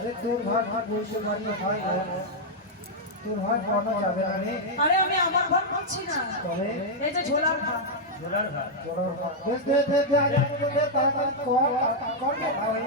আরে তোর ঘর ঘর বসে বাড়ি হয় তোর ঘর পাওয়া যাবে না রে। আরে আমি আমার ঘর বলছি না, তবে এই যে ঝোলার ঘর। ঝোলার ঘর বেশ দে দে দে আজ দে তাড়াতাড়ি কর কর রে ভাই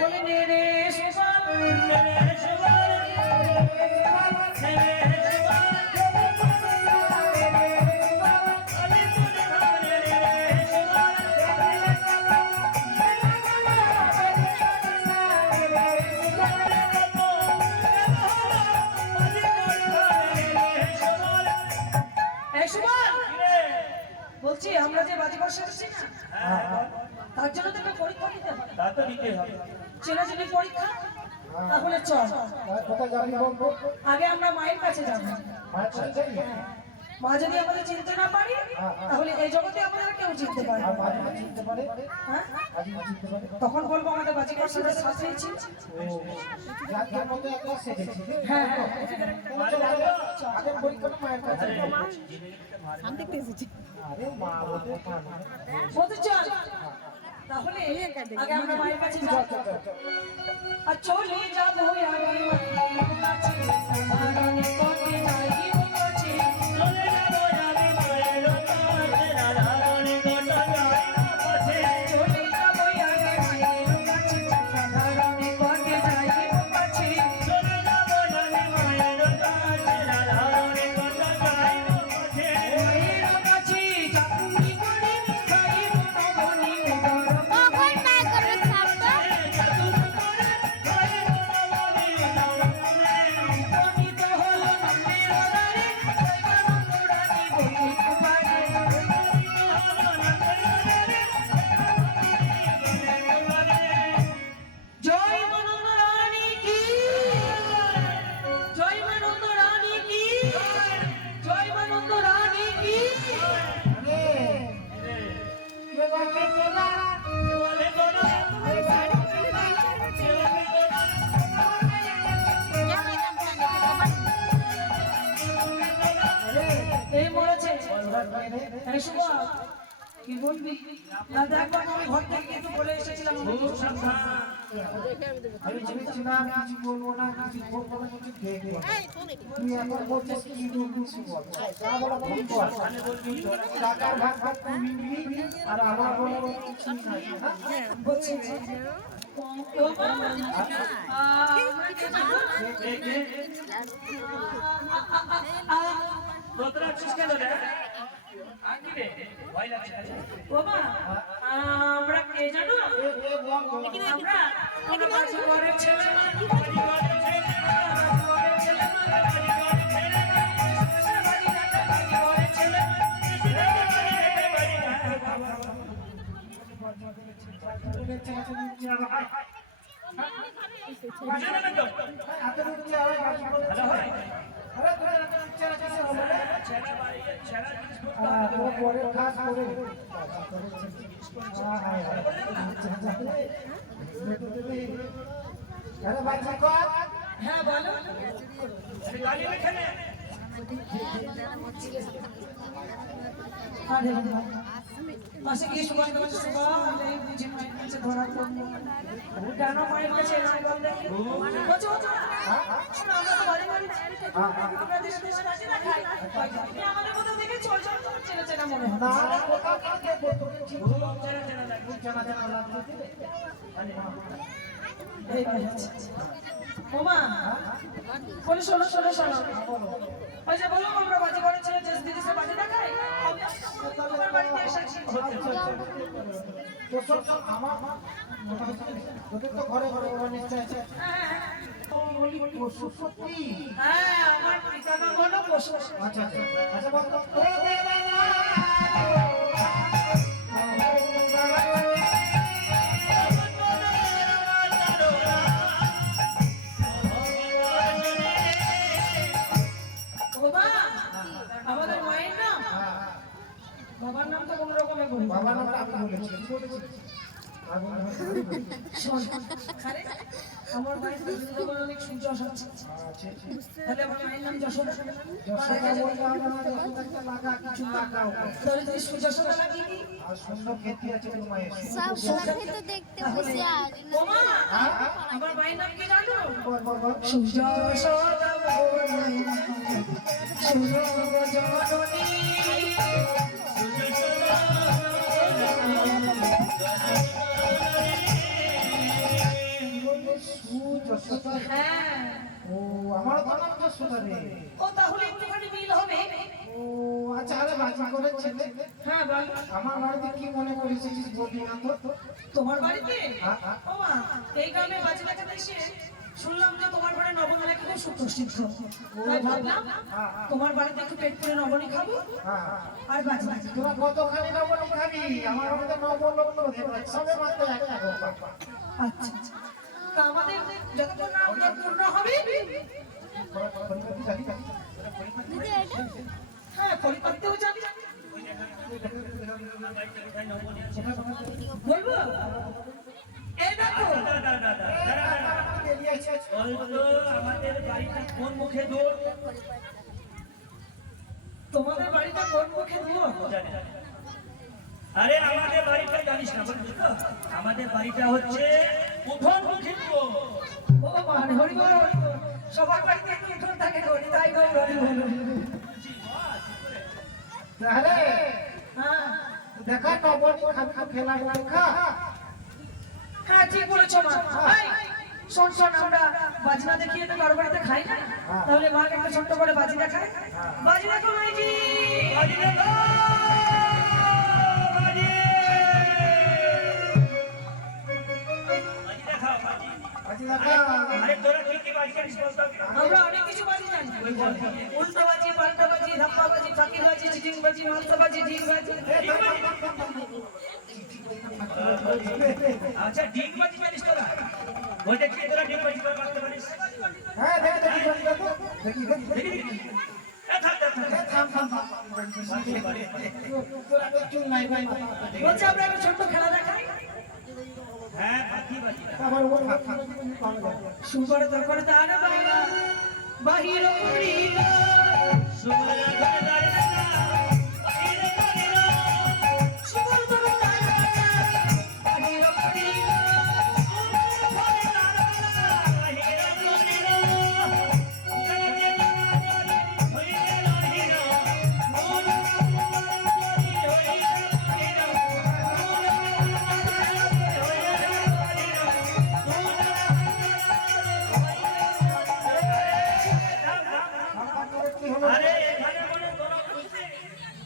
বলে নে রে সুপার নে রে সুপার নে রে বলছি আমরা যে বাজি বসে আছি না, তার জন্য তোকে পরীক্ষা দিতে হবে। তা তো দিতেই হবে। চেনাচেনি পরীক্ষা। তাহলে চল কোথায় যাবি বলবো আগে আমরা মায়ের কাছে যাবো। মায়ের কাছে যাবি? মা যদি আমাদের চিনতে না পারি তাহলে এই জগতে আমাদের কেউ চিনতে পারে আর মাঝে মাঝে চিনতে পারে হ্যাঁ, মাঝে মাঝে চিনতে পারে তখন বলবো আমাদের বাজিকর সাথে সাথে ছিল। ও যাকে মতো একটা সেজেছি হ্যাঁ আগে পরীক্ষাটা মায়ের কাছে আমি দেখতে এসেছি। আরে মা বলতে বলতে চল তাহলে আগে আমরা মায়ের কাছে যাবো আর চলে যাবো আগে মায়ের কাছে সারানি করতে যাই বলছি চলে যাবো আমি মায়ের কাছে রাধারানী গোটা যায় পাশে। চলে যাবো আগে মায়ের কাছে সারানি করতে যাই বলছি চলে যাবো আমি মায়ের কাছে রাধারানী গোটা যায় পাশে। মায়ের কাছে চাকুরি করে যাই বনি বড় কখন না করে ছাপতো? জাদু করে গায়ে বলি বনিত হলো নন্দের রানী জয়গানন্দরানী বলিতে পারে জয় মানন্দ রানী কি জয় মানন্দ রানী কি জয় মানন্দ রানী কি কে বাকি তোলা বলে গোনা এই মরেছে আরে শুভ কি বলবি না দেখো আমি ঘর থেকে কিন্তু বলে এসেছিলাম আমি বলেছি না কিছু বলবো না কিছু বলবো না কিছু দেখবো না। এই শোনে তুই এখন বলছিস কি কিছু বল যা বলা বলি বল টাকার ভাগ ভাগ তুই নিবি আর আমার বলা কিছু নাই না বলছি ও মা আমরা কি জানো তোরা আছিস কেন রে? আকি রে ভয় লাগছে। ও মা আমরা কে জানো আমরা আমরা বাড়ি ঘরের ছেলে না বাড়িঘরের ছেলে না, ঘরের ছেলে না বাড়িঘরের ছেলে না, বাড়ি ঘরের ছেলে না বুঝলে না তো? হাতের উঠে আরে বাকি ভালো হয়। আরে তোরা ইচ্ছা রাখিস হবে না ছেঁড়া বাড়ি, ছেঁড়া জিনিস করতে তোরা হবে। পরে কাজ করে আরে বাচ্চা কর হ্যাঁ বলো সে গালি লেখে নে। আরে পাশে গিয়ে সবাই বলছে সবাই এই বুঝি মায়ের কাছে ধরা পড়লো কেন মায়ের কাছে এরকম বললে বলছে ও শোনো আমরা তো বাড়ি বাড়ি আমরা দেশে দেশে কাজে না খাই তুমি আমাদের মতো দেখে চল চল তোমার চেনা চেনা মনে হয় না না কোথাও কাকে তোকে ঠিক চেনা চেনা লাগে। জানা জানা লাগছে এই বুঝেছি ওমা বলে শোনো শোনো শোনো ওই যে বললাম আমরা বাজি ঘরে ছেড়ে দেশ বিদেশে বাজি না খাই তোমার বাড়িতে এসেছি তো সব সব আমার তোদের তো ঘরে ঘরে ওরা নিশ্চয় আছে বলি পশু সত্যি হ্যাঁ আমার পিতা হলো পশু আচ্ছা আচ্ছা আচ্ছা বল তো ও দেবানা বাবা আমাদের মায়ের নাম বাবার নাম তো কোন রকমে বলি বাবা নামটা আমি বলেছি কি বলেছি শোন আরে আমার মায়ের বিরুদ্ধে বলে অনেক সুযশ আছে। আচ্ছা তাহলে আমার মায়ের নাম যশোদা। যশোদা বললাম না, যশোদা একটা লাগা কিছু লাগাও। তাহলে তুমি সুযশোদা লাগিয়ে দিই। আর সুন্দর খেতে আছে তোর মায়ের। সব সাথে তো দেখতে খুশি আর ও মা, আমার মায়ের নাম কি জানো? বল বল বল। সুযশোদা ভবানী, সুরজননী। সুযশোদা। হ্যাঁ, ও আমার তো নাম যশোদা রে। ও তাহলে একটুখানি মিল হবে। ও আচ্ছা, আরে বাজি করে ছেলে। হ্যাঁ বল। আমার বাড়িতে কি মনে করেছিস বলবি না তো? তোমার বাড়িতে? হ্যাঁ, হ্যাঁ। ও মা, এই গ্রামে বাজি লাগাতে এসে শুনলাম যে তোমার ঘরে নবনী নাকি খুব সুপ্রসিদ্ধ। তাই ভাবলাম তোমার বাড়িতে একটু পেট পুরে নবনী খাবো হ্যাঁ, আর বাজি বাজি। তোরা কতখানি নবল খাবি? আমার বাড়িতে নবল সবে মাত্র একটা গোপা। আচ্ছা, তা আমাদের যতক্ষণ না আমাদের পূর্ণ হবে, দিদি এটা হ্যাঁ পরিপাত্রেও জানি। বলবো? এই দেখো, বলতো আমাদের বাড়িটা কোন মুখে দূর? তোমাদের বাড়িটা কোন মুখে দুয়ার? জানি না। আরে আমাদের বাড়িটা জানিস না বলতো তো? আমাদের বাড়িটা হচ্ছে উঠোন মুখে দূর। ও মা, হরি বল হরি বল। সবার বাড়িতে একটু উঠোন থাকে হরি, তাই বল হরি বল। তাহলে হ্যাঁ দেখা নবল খাবি খেলা খা। হ্যাঁ ঠিক বলেছো মা। এই, শোন শোন, আমরা বাজনা দেখিয়ে তো কারো বাড়িতে খাই না, তাহলে মাকে একটা ছোট্ট করে বাজি দেখায়। বাজি দেখো মাইজি। বাজি দেখো, বাজি। বাজি দেখাও, বাজি। বাজি দেখা। আরে তোরা কি কি বাজি জানিস বলতো? আমরা অনেক কিছু বাজি জানি। উল্টো বাজি, পাল্টা বাজি, ধাপ্পা বাজি, ফাঁকির বাজি, চিটিং বাজি, মালসা বাজি, ঢিল বাজি। আচ্ছা ডিগ বাজি জানিস তোরা? ওই দেখি তোরা ডিগ বাজি করতে পারিস? হ্যাঁ দেখি দেখি দেখি দেখি দেখি দেখি। এ থাম থাম থাম। থাম থাম থাম। তোরা তো চুল নাই ভাই। বলছে আমরা একটা ছোট্ট খেলা দেখাই। হ্যাঁ বাজি বাজি। আবার ওর হাত হাত। শুরু করে তারপরে তার বাংলা বাহির করিল। সুমনা ধরে দাঁড়িয়ে না। বাহিরে দাঁড়িয়ে না। সুবল তরু তার বাংলা বাহির করিল। আরে এখানে মনে কোনো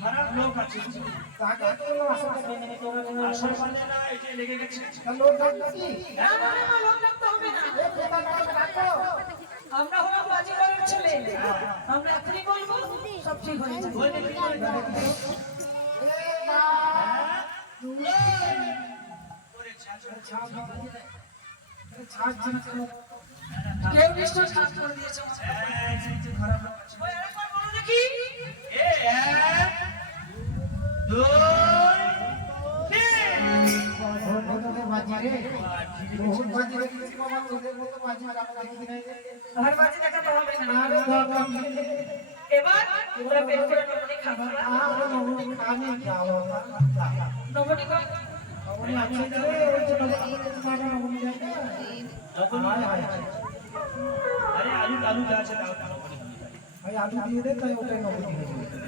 খারাপ লোক আছে। তাকে তো আসল মানে না, এটা লেগে গেছে। লোক ডাকছি। না না না, লোক ডাকতে হবে না। এ কোথা ডাকো। আমরা হলাম বাজিগরের ছেলে, আমরা এখনই বলবো সব ঠিক হয়ে যাবে। ওই দেখি ওই দেখি। কেউ নিশ্চয় কাজ করে দিয়েছে। খারাপ লোক আছে। ওই আরেকবার বলো দেখি। এ এক, দুই, তিন। বাজি রে বহুত বাজি দেখি বাবা, তোদের মতো বাজি দেখি নাই। আর বাজি দেখাতে হবে না। আরে বাবা, এবার ওরা পেট করে নবনী খাবা। আমরা নবনী খানি খাওয়া। নবনী কই? নবনী আছে রে, ওই যে নবনী মারা নবনী দেখে। তখন আরে আলু আলু যা আছে তাও তাও বলি। ভাই আলু দিয়ে দে, তাই ওটাই নবনী হয়ে যাবে।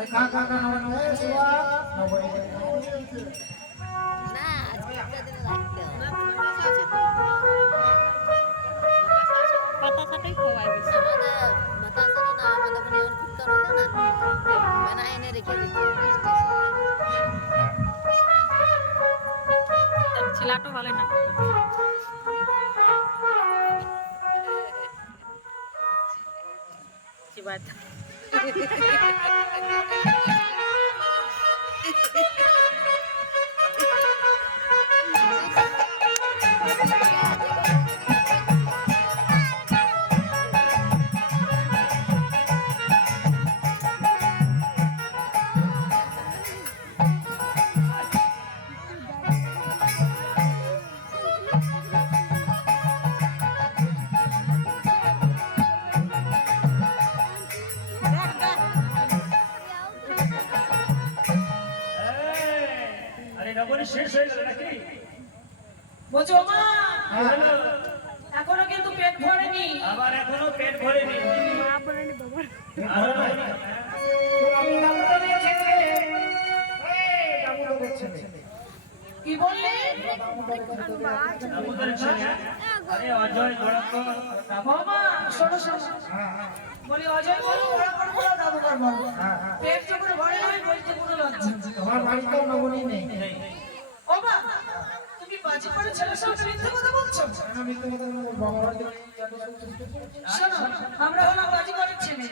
এই খা খা খা নবনী, এই সোয়া নবনী। না আজকে একটা দিন রাখতে হবে পাতা সাটাই খোয়াই বেশি আমাদের মাথা সাটা না আমাদের মানে ভিতর হতে না বানা এনে রেখে দিতে ছেলাটো ভালো না কি বাত যখনই শেষ হয়ে গেল নাকি বলছি ও মা হ্যালো, এখনো কিন্তু পেট ভরেনি। আবার এখনো পেট ভরেনি আরো ভরেনি। আমি নামটা দেখছি ডাবুলো দেখছে কি বললি? দামোদরের ছেলে, আরে অজয় গড়ক ও মা শোনো শোনো, হ্যাঁ হ্যাঁ বলি অজয় বলো, ওরা করে বলো, দাবু কর বলো। হ্যাঁ হ্যাঁ পেট যখন ভরে যাবে বলতে কোনো লজ্জা নেই। আমার বাড়িতে নবনী নেই ও মা তুমি বাজি করে ছেলের সঙ্গে মিথ্যে কথা বলছো? আমি তো বাবা বাড়িতে শোনো আমরা হলাম বাজি করের ছেলে,